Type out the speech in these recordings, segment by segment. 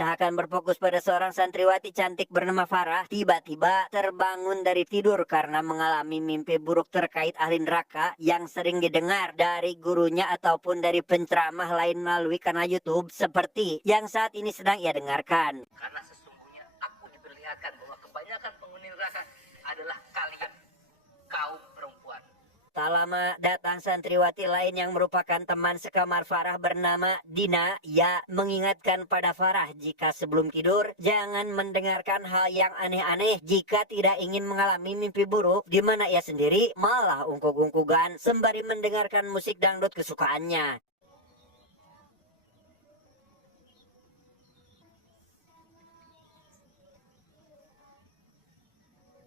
Tak akan berfokus pada seorang santriwati cantik bernama Farah, tiba-tiba terbangun dari tidur karena mengalami mimpi buruk terkait ahli neraka yang sering didengar dari gurunya ataupun dari penceramah lain melalui kanal YouTube seperti yang saat ini sedang ia dengarkan. Karena sesungguhnya aku diperlihatkan bahwa kebanyakan penghuni neraka adalah kalian, kaum perempuan. Tak lama datang santriwati lain yang merupakan teman sekamar Farah bernama Dina. Ia mengingatkan pada Farah jika sebelum tidur jangan mendengarkan hal yang aneh-aneh jika tidak ingin mengalami mimpi buruk, di mana ia sendiri malah ungkuk-ungkugan sembari mendengarkan musik dangdut kesukaannya.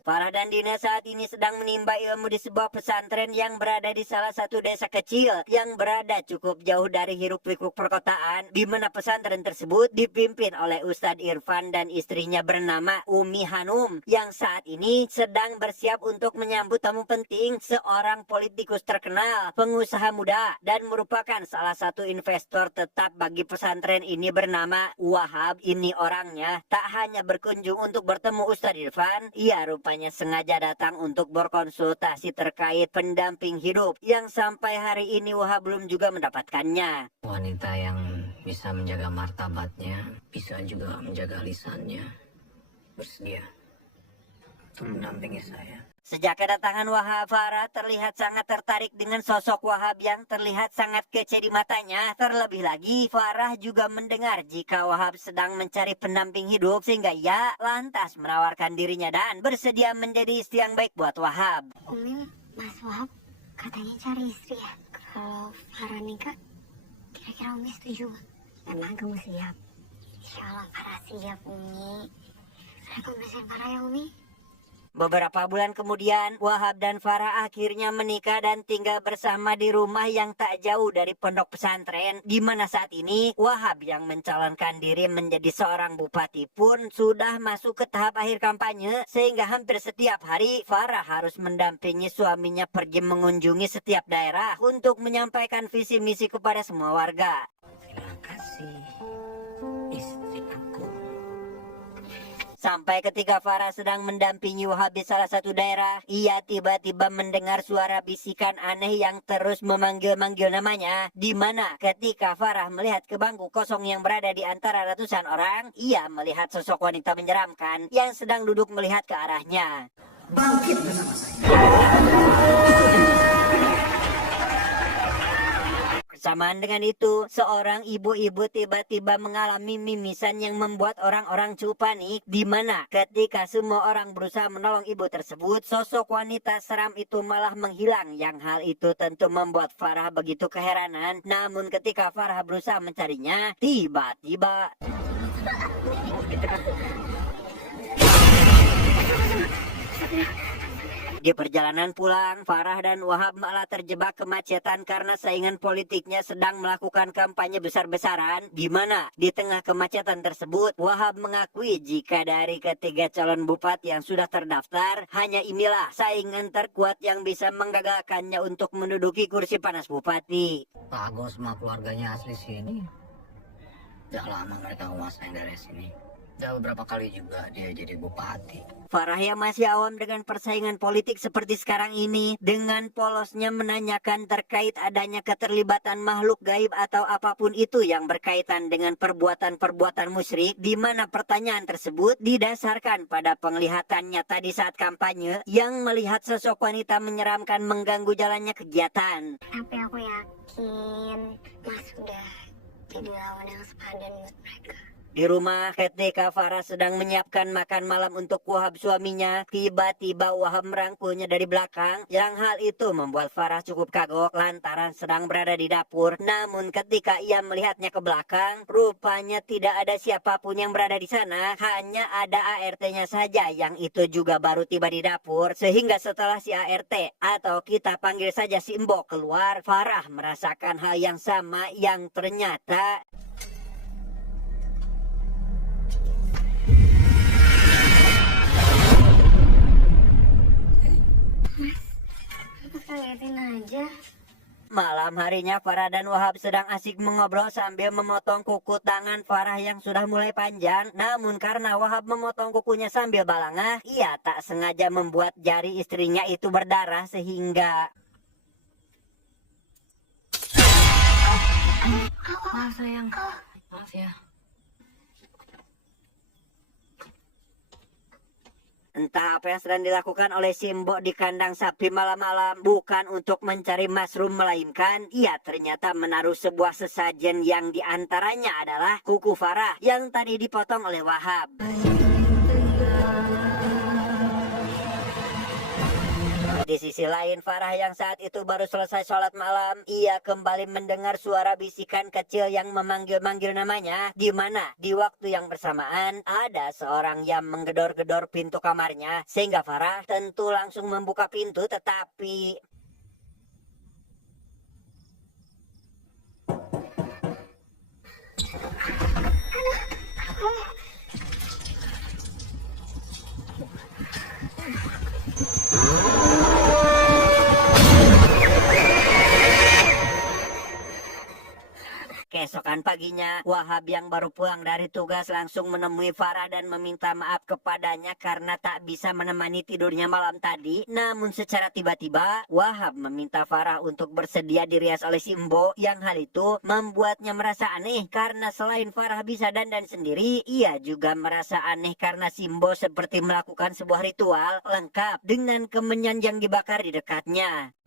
Farah dan Dina saat ini sedang menimba ilmu di sebuah pesantren yang berada di salah satu desa kecil yang berada cukup jauh dari hiruk-pikuk perkotaan, di mana pesantren tersebut dipimpin oleh Ustadz Irfan dan istrinya bernama Umi Hanum yang saat ini sedang bersiap untuk menyambut tamu penting, seorang politikus terkenal, pengusaha muda, dan merupakan salah satu investor tetap bagi pesantren ini bernama Wahab. Ini orangnya tak hanya berkunjung untuk bertemu Ustadz Irfan, ia rupanya sengaja datang untuk berkonsultasi terkait pendamping hidup yang sampai hari ini Wahab belum juga mendapatkannya. Wanita yang bisa menjaga martabatnya, bisa juga menjaga lisannya, bersedia untuk mendampingi saya. Sejak kedatangan Wahab, Farah terlihat sangat tertarik dengan sosok Wahab yang terlihat sangat kece di matanya. Terlebih lagi, Farah juga mendengar jika Wahab sedang mencari pendamping hidup, sehingga ia lantas menawarkan dirinya dan bersedia menjadi istri yang baik buat Wahab. Umi, Mas Wahab katanya cari istri ya. Kalau Farah nikah, kira-kira Umi setuju gak? Emang kamu siap? Insya Allah Farah siap, Umi. Saya komplain Farah ya, Umi. Beberapa bulan kemudian, Wahab dan Farah akhirnya menikah dan tinggal bersama di rumah yang tak jauh dari pondok pesantren, di mana saat ini Wahab yang mencalonkan diri menjadi seorang bupati pun sudah masuk ke tahap akhir kampanye, sehingga hampir setiap hari Farah harus mendampingi suaminya pergi mengunjungi setiap daerah untuk menyampaikan visi misi kepada semua warga. Terima kasih, istri aku. Sampai ketika Farah sedang mendampingi Wahab di salah satu daerah, ia tiba-tiba mendengar suara bisikan aneh yang terus memanggil-manggil namanya. Di mana ketika Farah melihat ke bangku kosong yang berada di antara ratusan orang, ia melihat sosok wanita menyeramkan yang sedang duduk melihat ke arahnya. Bangkit bersama saya. Bersamaan dengan itu, seorang ibu-ibu tiba-tiba mengalami mimisan yang membuat orang-orang cukup panik, di mana ketika semua orang berusaha menolong ibu tersebut, sosok wanita seram itu malah menghilang, yang hal itu tentu membuat Farah begitu keheranan. Namun ketika Farah berusaha mencarinya, tiba-tiba di perjalanan pulang, Farah dan Wahab malah terjebak kemacetan karena saingan politiknya sedang melakukan kampanye besar-besaran, di mana di tengah kemacetan tersebut, Wahab mengakui jika dari ketiga calon bupati yang sudah terdaftar, hanya inilah saingan terkuat yang bisa menggagalkannya untuk menduduki kursi panas bupati. Pak Agus sama keluarganya asli sini. Udah lama mereka menguasai daerah sini. Udah beberapa kali juga dia jadi bupati. Farah yang masih awam dengan persaingan politik seperti sekarang ini, dengan polosnya menanyakan terkait adanya keterlibatan makhluk gaib atau apapun itu yang berkaitan dengan perbuatan-perbuatan musyrik, di mana pertanyaan tersebut didasarkan pada penglihatannya tadi saat kampanye yang melihat sosok wanita menyeramkan mengganggu jalannya kegiatan. Tapi aku yakin Mas sudah jadi lawan yang sepadan buat mereka. Di rumah ketika Farah sedang menyiapkan makan malam untuk Wahab suaminya, tiba-tiba Wahab merangkulnya dari belakang, yang hal itu membuat Farah cukup kagok lantaran sedang berada di dapur. Namun ketika ia melihatnya ke belakang, rupanya tidak ada siapapun yang berada di sana, hanya ada ART-nya saja yang itu juga baru tiba di dapur. Sehingga setelah si ART atau kita panggil saja si Mbok keluar, Farah merasakan hal yang sama, yang ternyata Liatin aja. Malam harinya Farah dan Wahab sedang asik mengobrol sambil memotong kuku tangan Farah yang sudah mulai panjang. Namun karena Wahab memotong kukunya sambil balangah, ia tak sengaja membuat jari istrinya itu berdarah sehingga... Maaf sayang. Maaf ya. Entah apa yang sedang dilakukan oleh Simbo di kandang sapi malam-malam bukan untuk mencari mushroom, melainkan ia ternyata menaruh sebuah sesajen yang diantaranya adalah kuku Farah yang tadi dipotong oleh Wahab. Di sisi lain, Farah yang saat itu baru selesai sholat malam, ia kembali mendengar suara bisikan kecil yang memanggil-manggil namanya, di mana di waktu yang bersamaan ada seorang yang menggedor-gedor pintu kamarnya, sehingga Farah tentu langsung membuka pintu, tetapi... Keesokan paginya, Wahab yang baru pulang dari tugas langsung menemui Farah dan meminta maaf kepadanya karena tak bisa menemani tidurnya malam tadi. Namun secara tiba-tiba, Wahab meminta Farah untuk bersedia dirias oleh Simbo, yang hal itu membuatnya merasa aneh karena selain Farah bisa dandan sendiri, ia juga merasa aneh karena Simbo seperti melakukan sebuah ritual lengkap dengan kemenyan yang dibakar di dekatnya.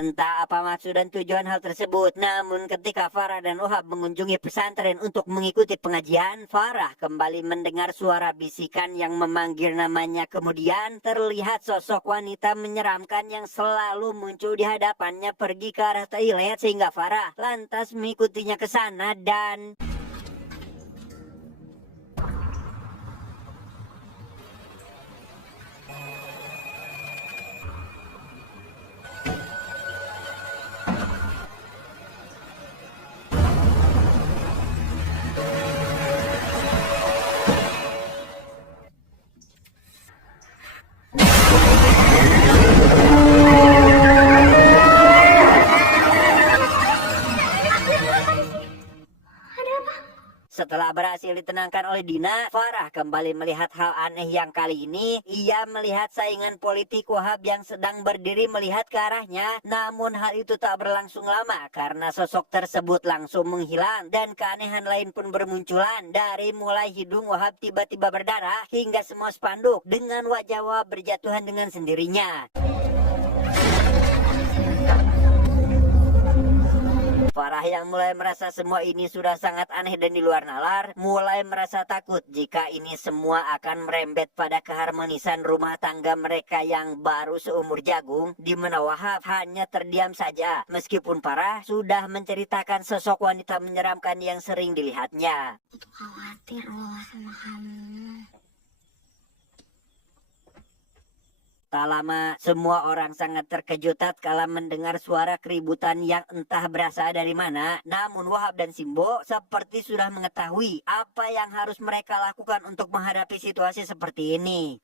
Entah apa maksud dan tujuan hal tersebut, namun ketika Farah dan Wahab mengunjungi pesantren untuk mengikuti pengajian, Farah kembali mendengar suara bisikan yang memanggil namanya. Kemudian terlihat sosok wanita menyeramkan yang selalu muncul di hadapannya pergi ke arah toilet, sehingga Farah lantas mengikutinya ke sana dan... Setelah berhasil ditenangkan oleh Dina, Farah kembali melihat hal aneh yang kali ini ia melihat saingan politik Wahab yang sedang berdiri melihat ke arahnya. Namun hal itu tak berlangsung lama karena sosok tersebut langsung menghilang dan keanehan lain pun bermunculan. Dari mulai hidung Wahab tiba-tiba berdarah hingga semua spanduk dengan wajah Wahab berjatuhan dengan sendirinya. Farah yang mulai merasa semua ini sudah sangat aneh dan di luar nalar, mulai merasa takut jika ini semua akan merembet pada keharmonisan rumah tangga mereka yang baru seumur jagung, di mana Wahab hanya terdiam saja meskipun Farah sudah menceritakan sosok wanita menyeramkan yang sering dilihatnya. Aku tuh khawatir loh sama kamu. Tak lama, semua orang sangat terkejut tatkala mendengar suara keributan yang entah berasal dari mana. Namun Wahab dan Simbo seperti sudah mengetahui apa yang harus mereka lakukan untuk menghadapi situasi seperti ini.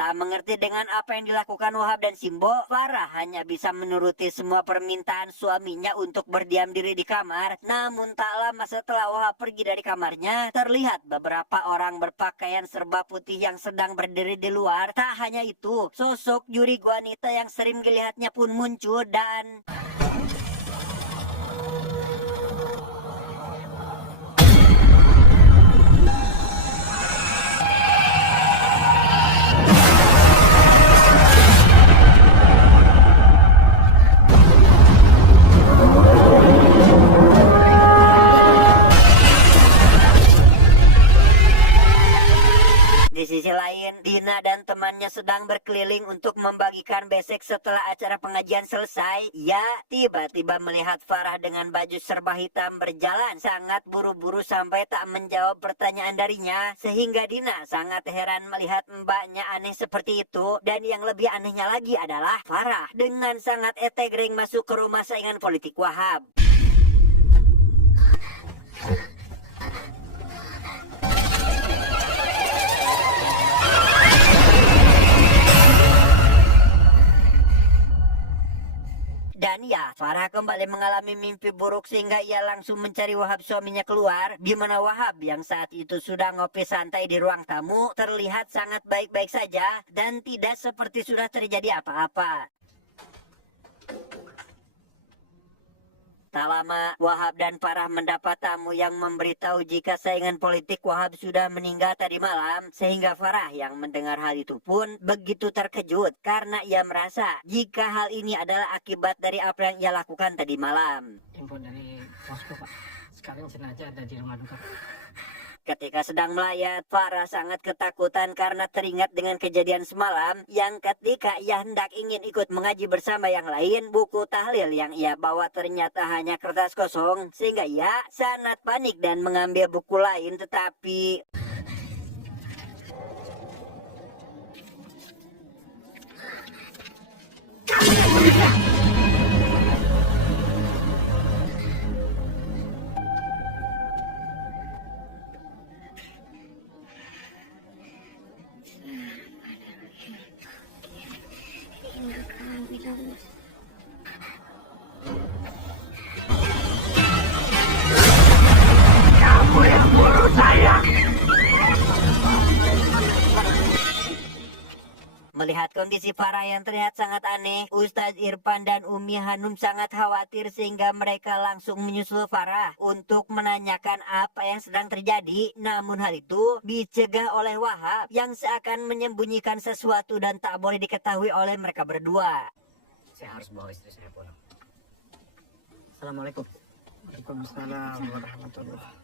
Tak mengerti dengan apa yang dilakukan Wahab dan Simbo, Farah hanya bisa menuruti semua permintaan suaminya untuk berdiam diri di kamar. Namun tak lama setelah Wahab pergi dari kamarnya, terlihat beberapa orang berpakaian serba putih yang sedang berdiri di luar. Tak hanya itu, sosok juri wanita yang sering dilihatnya pun muncul dan... Di sisi lain, Dina Farah dan temannya sedang berkeliling untuk membagikan besek setelah acara pengajian selesai, ia tiba-tiba melihat Farah dengan baju serba hitam berjalan sangat buru-buru sampai tak menjawab pertanyaan darinya, sehingga Dina sangat heran melihat mbaknya aneh seperti itu. Dan yang lebih anehnya lagi adalah Farah dengan sangat etegreng masuk ke rumah saingan politik Wahab. Dan ya, Farah kembali mengalami mimpi buruk sehingga ia langsung mencari Wahab suaminya keluar, di mana Wahab yang saat itu sudah ngopi santai di ruang tamu terlihat sangat baik-baik saja dan tidak seperti sudah terjadi apa-apa. Tak lama, Wahab dan Farah mendapat tamu yang memberitahu jika saingan politik Wahab sudah meninggal tadi malam, sehingga Farah yang mendengar hal itu pun begitu terkejut karena ia merasa jika hal ini adalah akibat dari apa yang ia lakukan tadi malam. Info dari posko, Pak. Sekarang jenazah ada di rumah duka. Ketika sedang melayat, Farah sangat ketakutan karena teringat dengan kejadian semalam yang ketika ia hendak ingin ikut mengaji bersama yang lain, buku tahlil yang ia bawa ternyata hanya kertas kosong, sehingga ia sangat panik dan mengambil buku lain, tetapi melihat kondisi Farah yang terlihat sangat aneh, Ustadz Irfan dan Umi Hanum sangat khawatir sehingga mereka langsung menyusul Farah untuk menanyakan apa yang sedang terjadi. Namun hal itu dicegah oleh Wahab yang seakan menyembunyikan sesuatu dan tak boleh diketahui oleh mereka berdua. Saya harus bawa istri saya pulang. Assalamualaikum. Waalaikumsalam warahmatullahi.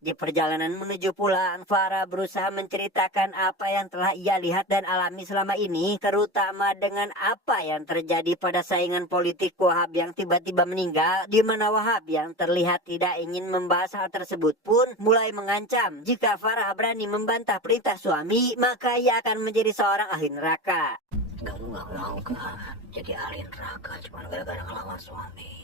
Di perjalanan menuju pulang, Farah berusaha menceritakan apa yang telah ia lihat dan alami selama ini, terutama dengan apa yang terjadi pada saingan politik Wahab yang tiba-tiba meninggal, di mana Wahab yang terlihat tidak ingin membahas hal tersebut pun mulai mengancam jika Farah berani membantah perintah suami, maka ia akan menjadi seorang ahli neraka. Kamu gak mau kan jadi ahli neraka cuma gara-gara ngelawan suami.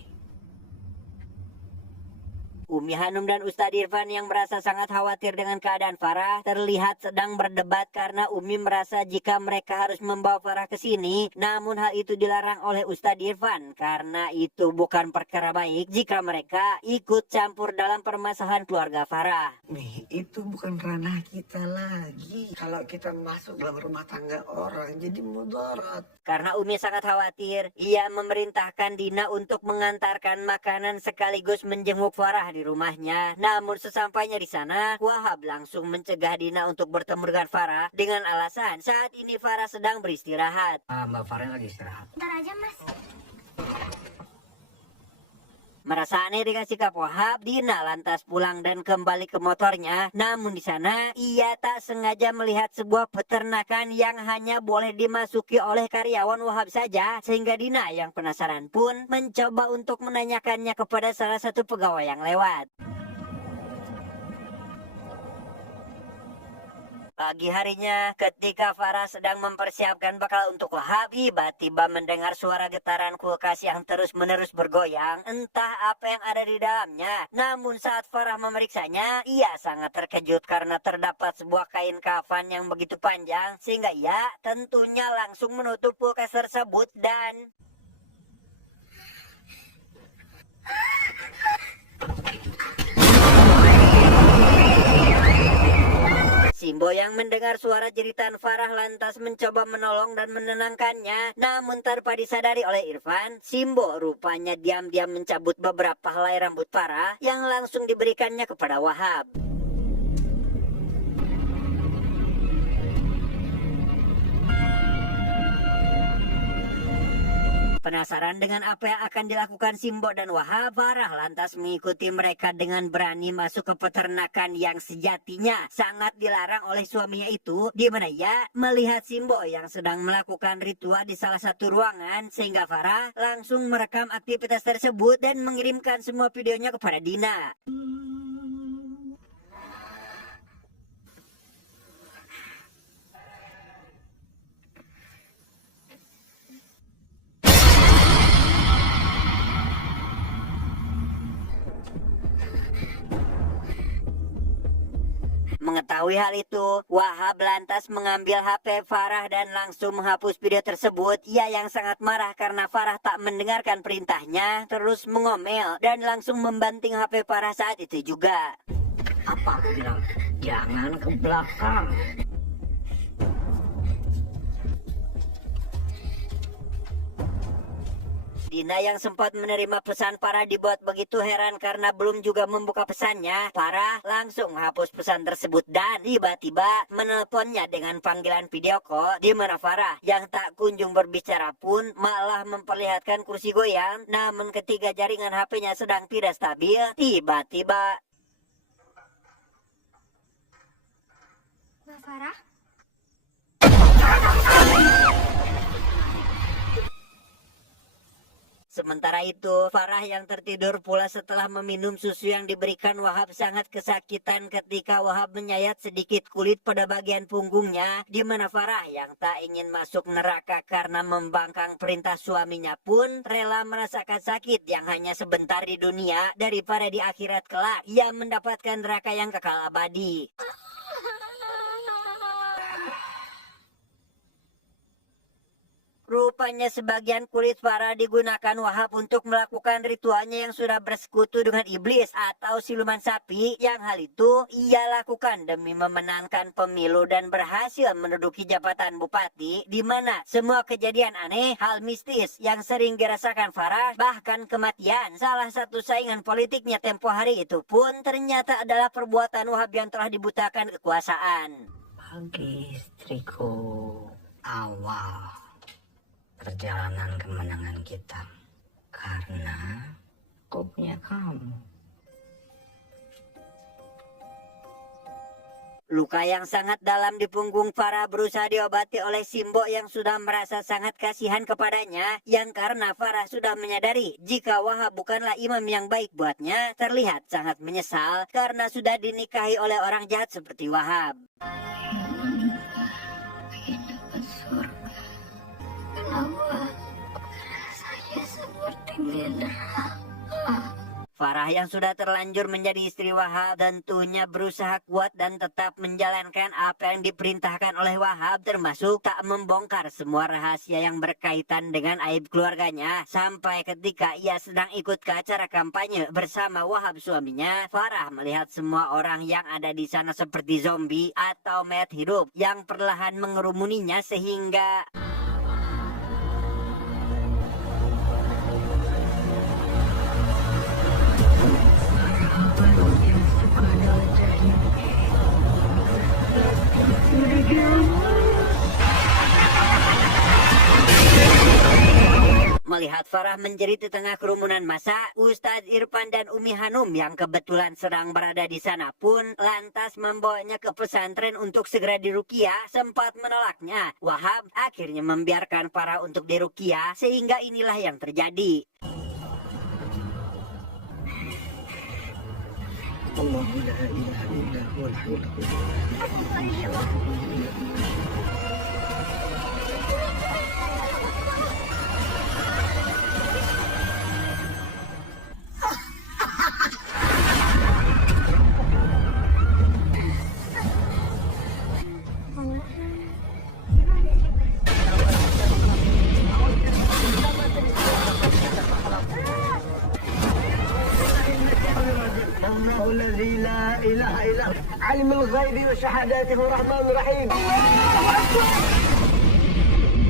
Umi Hanum dan Ustadz Irfan yang merasa sangat khawatir dengan keadaan Farah terlihat sedang berdebat karena Umi merasa jika mereka harus membawa Farah ke sini, namun hal itu dilarang oleh Ustadz Irfan karena itu bukan perkara baik jika mereka ikut campur dalam permasalahan keluarga Farah. Nih, itu bukan ranah kita lagi. Kalau kita masuk dalam rumah tangga orang, jadi mudarat. Karena Umi sangat khawatir, ia memerintahkan Dina untuk mengantarkan makanan sekaligus menjenguk Farah di rumahnya. Namun sesampainya di sana, Wahab langsung mencegah Dina untuk bertemu dengan Farah dengan alasan saat ini Farah sedang beristirahat. Mbak Farah lagi istirahat. Ntar aja, Mas. Merasa aneh dengan sikap Wahab, Dina lantas pulang dan kembali ke motornya. Namun di sana, ia tak sengaja melihat sebuah peternakan yang hanya boleh dimasuki oleh karyawan Wahab saja. Sehingga Dina yang penasaran pun mencoba untuk menanyakannya kepada salah satu pegawai yang lewat. Pagi harinya, ketika Farah sedang mempersiapkan bekal untuk Wahab, tiba-tiba mendengar suara getaran kulkas yang terus-menerus bergoyang. Entah apa yang ada di dalamnya. Namun saat Farah memeriksanya, ia sangat terkejut karena terdapat sebuah kain kafan yang begitu panjang, sehingga ia tentunya langsung menutup kulkas tersebut dan... Simbo yang mendengar suara jeritan Farah lantas mencoba menolong dan menenangkannya. Namun tanpa disadari oleh Irfan, Simbo rupanya diam-diam mencabut beberapa helai rambut Farah yang langsung diberikannya kepada Wahab. Penasaran dengan apa yang akan dilakukan Simbo dan Wahab, Farah lantas mengikuti mereka dengan berani masuk ke peternakan yang sejatinya sangat dilarang oleh suaminya itu, di mana ia melihat Simbo yang sedang melakukan ritual di salah satu ruangan, sehingga Farah langsung merekam aktivitas tersebut dan mengirimkan semua videonya kepada Dina. Mengetahui hal itu, Wahab lantas mengambil HP Farah dan langsung menghapus video tersebut. Ia yang sangat marah karena Farah tak mendengarkan perintahnya, terus mengomel dan langsung membanting HP Farah saat itu juga. Apa aku bilang? Jangan ke belakang. Dina yang sempat menerima pesan Farah dibuat begitu heran karena belum juga membuka pesannya. Farah langsung hapus pesan tersebut dan tiba-tiba menelponnya dengan panggilan video call, di mana Farah yang tak kunjung berbicara pun malah memperlihatkan kursi goyang. Namun ketika jaringan HP-nya sedang tidak stabil, tiba-tiba Mbak Farah? sementara itu, Farah yang tertidur pula setelah meminum susu yang diberikan Wahab sangat kesakitan ketika Wahab menyayat sedikit kulit pada bagian punggungnya, di mana Farah yang tak ingin masuk neraka karena membangkang perintah suaminya pun rela merasakan sakit yang hanya sebentar di dunia daripada di akhirat kelak ia mendapatkan neraka yang kekal abadi. Rupanya sebagian kulit Farah digunakan Wahab untuk melakukan ritualnya yang sudah bersekutu dengan iblis atau siluman sapi, yang hal itu ia lakukan demi memenangkan pemilu dan berhasil menduduki jabatan bupati, di mana semua kejadian aneh, hal mistis yang sering dirasakan Farah, bahkan kematian salah satu saingan politiknya tempo hari itu pun ternyata adalah perbuatan Wahab yang telah dibutakan kekuasaan. Bagi istriku, awal perjalanan kemenangan kita karena aku punya kamu. Luka yang sangat dalam di punggung Farah berusaha diobati oleh Simbo yang sudah merasa sangat kasihan kepadanya, yang karena Farah sudah menyadari jika Wahab bukanlah imam yang baik buatnya, terlihat sangat menyesal karena sudah dinikahi oleh orang jahat seperti Wahab. Ingin dapat surga. Kenapa rasanya seperti neraka? Farah yang sudah terlanjur menjadi istri Wahab tentunya berusaha kuat dan tetap menjalankan apa yang diperintahkan oleh Wahab, termasuk tak membongkar semua rahasia yang berkaitan dengan aib keluarganya. Sampai ketika ia sedang ikut ke acara kampanye bersama Wahab suaminya, Farah melihat semua orang yang ada di sana seperti zombie atau mayat hidup yang perlahan mengerumuninya sehingga melihat Farah menjerit di tengah kerumunan massa, Ustadz Irfan dan Umi Hanum yang kebetulan sedang berada di sana pun lantas membawanya ke pesantren untuk segera diruqyah. Sempat menolaknya, Wahab akhirnya membiarkan Farah untuk diruqyah sehingga inilah yang terjadi. Allahu la ilaha illa huwal hayyul qayyum. الله الذي لا إله إلا هو عالم الغيب وشهادته الرحمن الرحيم.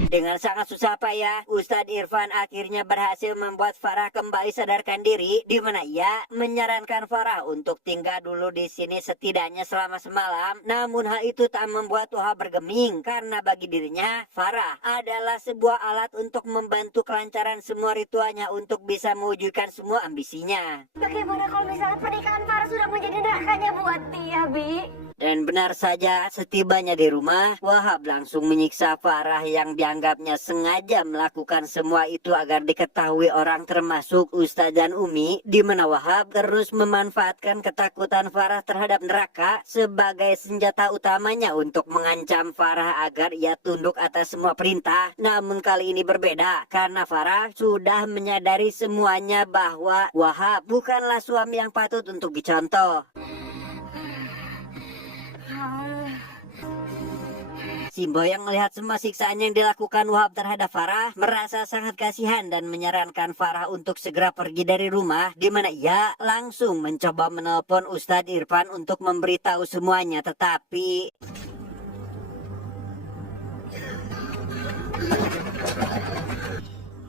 Dengan sangat susah payah, Ustadz Irfan akhirnya berhasil membuat Farah kembali sadarkan diri, di mana ia menyarankan Farah untuk tinggal dulu di sini setidaknya selama semalam. Namun hal itu tak membuat Wahab bergeming, karena bagi dirinya Farah adalah sebuah alat untuk membantu kelancaran semua ritualnya untuk bisa mewujudkan semua ambisinya. Bagaimana kalau misalnya pernikahan Farah sudah menjadi nerakanya buat dia, Bi? Dan benar saja, setibanya di rumah, Wahab langsung menyiksa Farah yang dianggapnya sengaja melakukan semua itu agar diketahui orang termasuk Ustadz dan Umi, di mana Wahab terus memanfaatkan ketakutan Farah terhadap neraka sebagai senjata utamanya untuk mengancam Farah agar ia tunduk atas semua perintah. Namun kali ini berbeda, karena Farah sudah menyadari semuanya bahwa Wahab bukanlah suami yang patut untuk dicontoh. Simbo yang melihat semua siksaan yang dilakukan Wahab terhadap Farah merasa sangat kasihan dan menyarankan Farah untuk segera pergi dari rumah, di mana ia langsung mencoba menelpon Ustadz Irfan untuk memberitahu semuanya, tetapi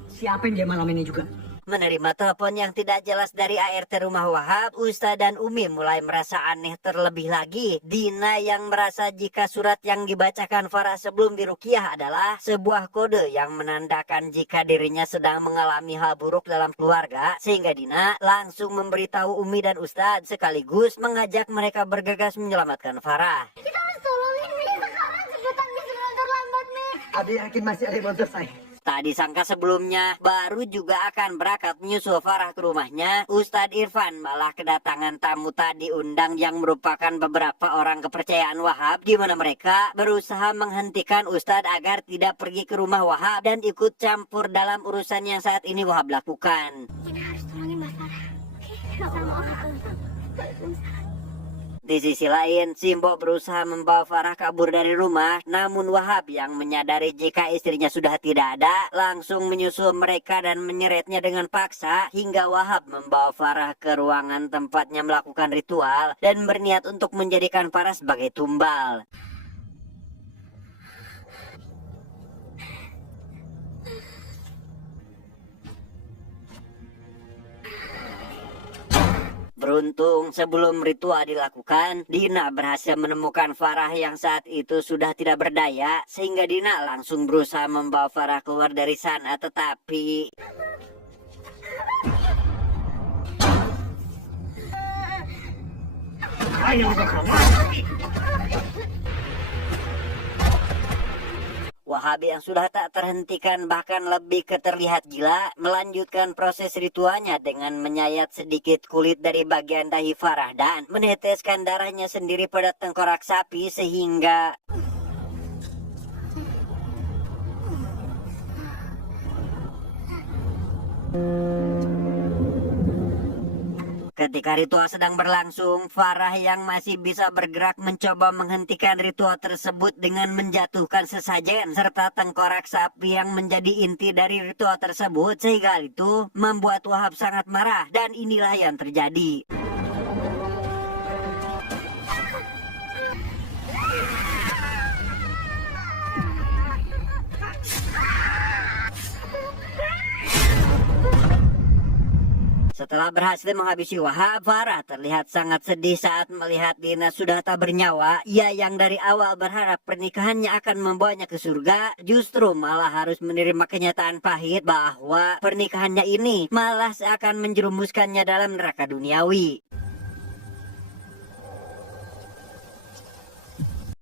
Siapa yang dia malam ini juga? menerima telepon yang tidak jelas dari ART rumah Wahab, Ustadz dan Umi mulai merasa aneh terlebih lagi. Dina yang merasa jika surat yang dibacakan Farah sebelum diruqyah adalah sebuah kode yang menandakan jika dirinya sedang mengalami hal buruk dalam keluarga, sehingga Dina langsung memberitahu Umi dan Ustadz sekaligus mengajak mereka bergegas menyelamatkan Farah. Kita harus tolongin Mi sekarang, cepetan Mi, sebelum terlambat Mi. Ada yakin masih ada yang belum selesai? Tak disangka sebelumnya, baru juga akan berangkat menyusul Farah ke rumahnya, Ustadz Irfan malah kedatangan tamu tak diundang yang merupakan beberapa orang kepercayaan Wahab, di mana mereka berusaha menghentikan Ustadz agar tidak pergi ke rumah Wahab dan ikut campur dalam urusan yang saat ini Wahab lakukan. Kita harus tolongin Mbak Farah. Oke, Assalamualaikum. Waalaikumsalam. Di sisi lain, Simbo berusaha membawa Farah kabur dari rumah, namun Wahab yang menyadari jika istrinya sudah tidak ada, langsung menyusul mereka dan menyeretnya dengan paksa, hingga Wahab membawa Farah ke ruangan tempatnya melakukan ritual dan berniat untuk menjadikan Farah sebagai tumbal. Beruntung sebelum ritual dilakukan, Dina berhasil menemukan Farah yang saat itu sudah tidak berdaya, sehingga Dina langsung berusaha membawa Farah keluar dari sana, tetapi Wahabi yang sudah tak terhentikan bahkan lebih terlihat gila melanjutkan proses ritualnya dengan menyayat sedikit kulit dari bagian dahi Farah dan meneteskan darahnya sendiri pada tengkorak sapi sehingga ketika ritual sedang berlangsung, Farah yang masih bisa bergerak mencoba menghentikan ritual tersebut dengan menjatuhkan sesajen serta tengkorak sapi yang menjadi inti dari ritual tersebut, sehingga itu membuat Wahab sangat marah dan inilah yang terjadi. Setelah berhasil menghabisi Wahab, Farah terlihat sangat sedih saat melihat Dina sudah tak bernyawa. Ia yang dari awal berharap pernikahannya akan membawanya ke surga, justru malah harus menerima kenyataan pahit bahwa pernikahannya ini malah seakan menjerumuskannya dalam neraka duniawi.